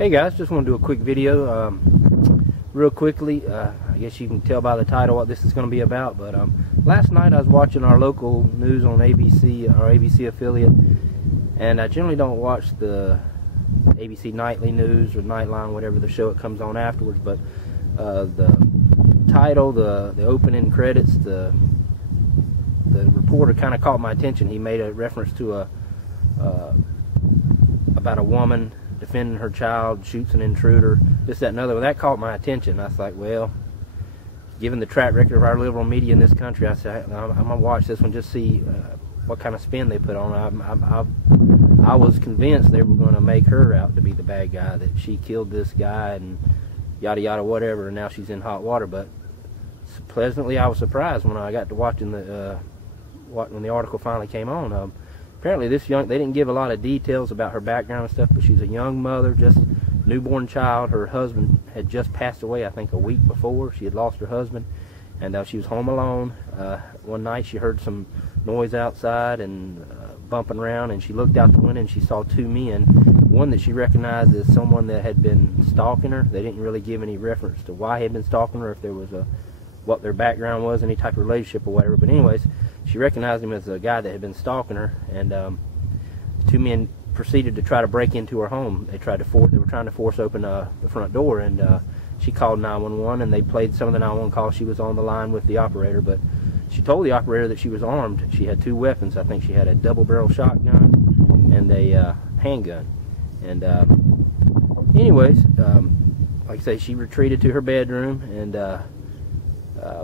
Hey guys, just want to do a quick video real quickly. I guess you can tell by the title what this is going to be about, but last night I was watching our local news on ABC, our ABC affiliate, and I generally don't watch the ABC Nightly News or Nightline, whatever the show it comes on afterwards, but the title, the opening credits, the reporter kind of caught my attention. He made a reference to about a woman defending her child, shoots an intruder, this, that, and other. Well, that caught my attention. I was like, well, given the track record of our liberal media in this country, I said, I'm going to watch this one, just see what kind of spin they put on it. I was convinced they were going to make her out to be the bad guy, that she killed this guy and yada yada whatever, and now she's in hot water. But pleasantly, I was surprised when I got to watching when the article finally came on. Apparently they didn't give a lot of details about her background and stuff, but she's a young mother, just newborn child. Her husband had just passed away, I think a week before. She had lost her husband, and she was home alone. One night she heard some noise outside and bumping around, and she looked out the window and she saw two men, one that she recognized as someone that had been stalking her. They didn't really give any reference to why he had been stalking her, if there was what their background was, any type of relationship or whatever. But anyways, she recognized him as a guy that had been stalking her, and the two men proceeded to try to break into her home. They were trying to force open the front door, and she called 911, and they played some of the 911 calls. She was on the line with the operator, but she told the operator that she was armed. She had two weapons. I think she had a double-barrel shotgun and a handgun. And anyways, like I say, she retreated to her bedroom and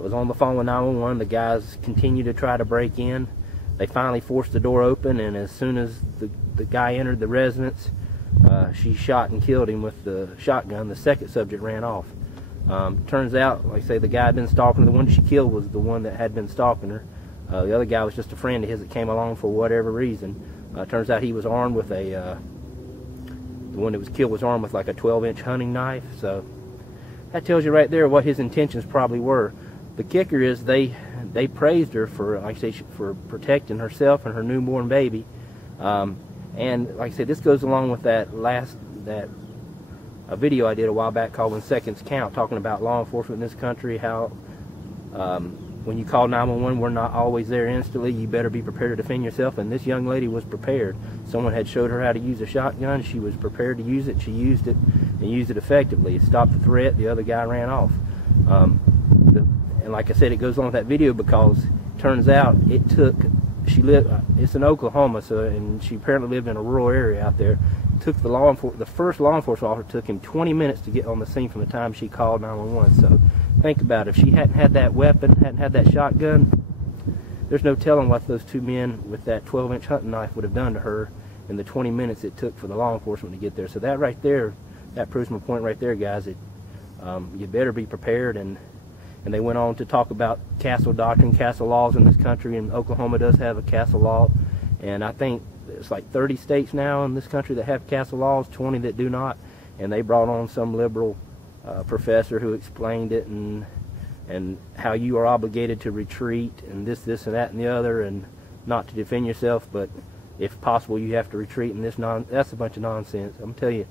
was on the phone with 911. The guys continued to try to break in. They finally forced the door open, and as soon as the guy entered the residence, she shot and killed him with the shotgun. The second subject ran off. Turns out, like I say, the guy had been stalking her. The one she killed was the one that had been stalking her. The other guy was just a friend of his that came along for whatever reason. Turns out he was armed with the one that was killed was armed with like a 12-inch hunting knife. So that tells you right there what his intentions probably were. The kicker is they praised her for, like I say, for protecting herself and her newborn baby. And like I said, this goes along with that a video I did a while back called When Seconds Count, talking about law enforcement in this country, how when you call 911, we're not always there instantly. You better be prepared to defend yourself, and this young lady was prepared. Someone had showed her how to use a shotgun. She was prepared to use it. She used it, and used it effectively. It stopped the threat. The other guy ran off. And like I said, it goes on with that video because it turns out it's in Oklahoma, and she apparently lived in a rural area out there. The first law enforcement officer took him 20 minutes to get on the scene from the time she called 911. So think about it. If she hadn't had that weapon, hadn't had that shotgun, there's no telling what those two men with that 12-inch hunting knife would have done to her in the 20 minutes it took for the law enforcement to get there. So that right there, that proves my point right there, guys. You better be prepared. And they went on to talk about castle doctrine, castle laws in this country, and Oklahoma does have a castle law. And I think it's like 30 states now in this country that have castle laws, 20 that do not. And they brought on some liberal professor who explained it, and how you are obligated to retreat, and this, and that, and the other, and not to defend yourself, but if possible you have to retreat, and that's a bunch of nonsense. I'm telling you,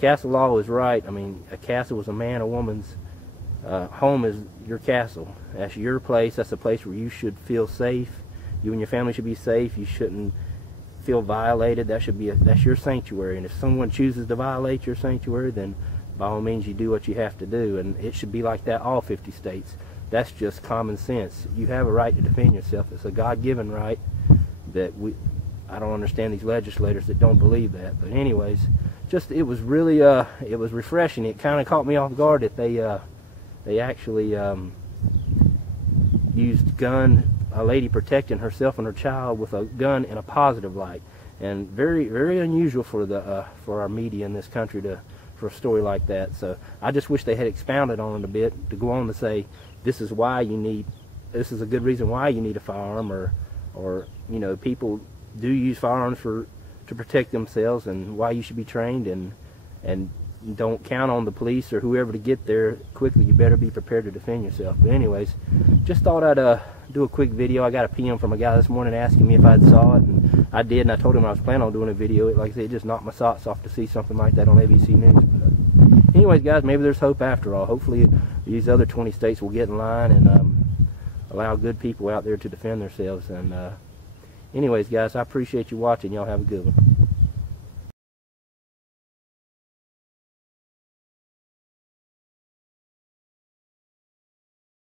castle law is right. I mean, a castle is a man or woman's home is your castle. That's your place. That's a place where you should feel safe. You and your family should be safe. You shouldn't feel violated. That's your sanctuary. And if someone chooses to violate your sanctuary, then by all means you do what you have to do. And it should be like that all 50 states. That's just common sense. You have a right to defend yourself. It's a God-given right that I don't understand these legislators that don't believe that. But anyways, it was really it was refreshing. It kind of caught me off guard that they actually used a lady protecting herself and her child with a gun in a positive light, and very, very unusual for our media in this country for a story like that. So I just wish they had expounded on it a bit to go on to say this is a good reason why you need a firearm, or you know, people do use firearms to protect themselves, and why you should be trained, and don't count on the police or whoever to get there quickly. You better be prepared to defend yourself. But anyways, just thought I'd do a quick video. I got a PM from a guy this morning asking me if I'd saw it, and I did, and I told him I was planning on doing a video. Like I said, it just knocked my socks off to see something like that on ABC News. But anyways, guys, maybe there's hope after all. Hopefully these other 20 states will get in line and allow good people out there to defend themselves. And anyways, guys, I appreciate you watching. Y'all have a good one.